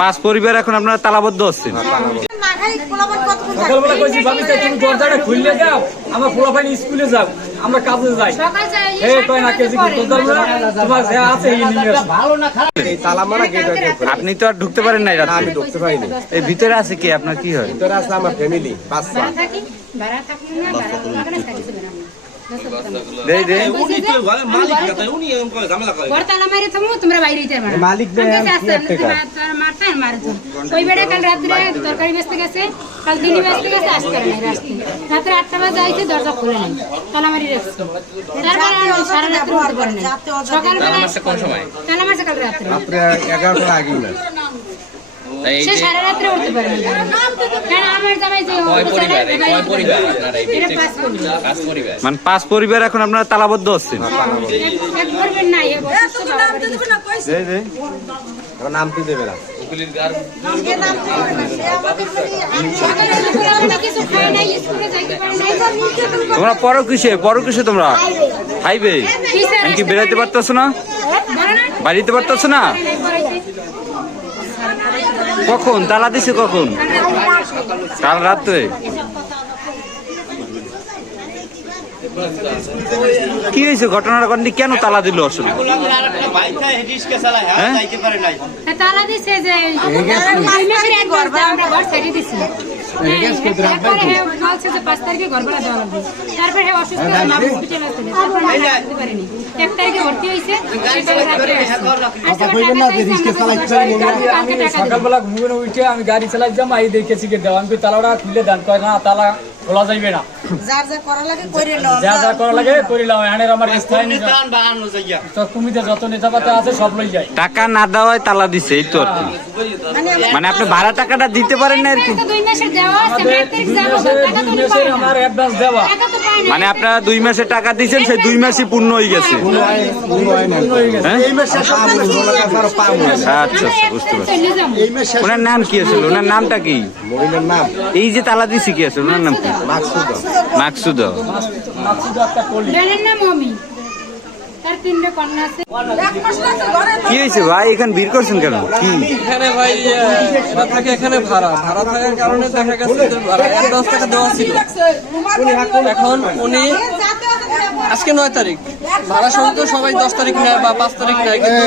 পাঁচ পরিবার এখন আপনারা তালাবদ্ধ হচ্ছেন। সকালবেলা কইছি ভাবি তুমি দরজাটা খুললে যাও আমার পোলাপাইন স্কুলে যাও আমরা কাজে যাই। হে কয় না কেজি দরজা? তোমার যে আছে এই নিয়ে আসো। তালা মারা গেট আপনি তো আর ঢুকতে পারেন নাই আমি ঢুকতে পারিনি। এই ভিতরে আছে কি? আপনার কি হয়? ভিতরে আছে আমার ফ্যামিলি বাচ্চা ভাড়া ভাড়া থাকি না। মালিক আসতে তরকারি বেচতে গেছে কাল দিনই বেচতে গেছে আসতে পারে রাত্রে। আটটা বাজে আইছে দরজা খুলে নাই তালা মারি রেখেছে। সকালবেলা কাল রাত্রে। এগারোটার আগে সে সারা রাত্রে উঠতে পারে নাই কারণ আমার জামাই যে কয় পরিবার কয় পরিবার আপনারা এই এটা পাঁচ পরিবার মানে পাঁচ পরিবার এখন আপনারা তালাবদ্ধ হচ্ছেন এক করবেন না এ অসুস্থ বাবা বাড়ি গেছে। দেই দে এখন নামতে দেবে না উকিলের গার সকালে দুপুরে আমরা কিছু খাই নাই স্কুলে যাইতে পারি নাই তোমরা পর কিসে পর কিসে তোমরা হাইবে কি বেরাইতে পারতেছো না বাড়িতে পারতেছো না কখন? তালা দিছে কখন? কাল রাত্রে কি হয়েছে ঘটনাটা ঘটনি? কেন তালা দিল আসলে? হ্যাঁ? তালা দিছে যে তারপরে অসুস্থ হয়ে হসপিটাল এক তারিখে ভর্তি হয়েছে। সকালবেলা ঘুমিয়ে উঠে আমি গাড়ি চালাই যাম আই দেখেছি কে দেওয়া আমি তালাটা খুলে দেন কয় না তালা খোলা যাইবে না। যার যা করা লাগে করে নাও যা যা করা লাগে করিলাম এখানে আমার স্থায়ী তো কুমিতে যত নেতা পাতা আছে সব লই যায় টাকা না দেওয়ায় তালা দিছে এই তো আর কি। মানে আপনি ভাড়া টাকাটা দিতে পারেন না আর কি। দুই মাসের দেওয়া আছে যাব টাকা তো। আমার অ্যাডভান্স দেওয়া। মানে আপনারা দুই মাসে টাকা দিয়েছেন সেই দুই মাসই পূর্ণ হয়ে গেছে। হ্যাঁ? আচ্ছা আচ্ছা বুঝতে পারছি। ওনার নাম কি আছে ওনার নামটা কি? মহিলার এই যে তালা দিছি কি আছে ওনার নাম কি? মাকসুদ। মাকসুদ। তিনটে কন্যা আছে। কি হয়েছে ভাই? এখানে ভিড় করছেন কেন? কি? এখানে ভাই থাকে এখানে ভাড়া। ভাড়া থাকার কারণে দেখা গেছে যে ভাড়া দশ টাকা দেওয়া ছিল। এখন উনি আজকে নয় তারিখ। ভাড়া সহ তো সবাই দশ তারিখ নেয় বা পাঁচ তারিখ নেয় কিন্তু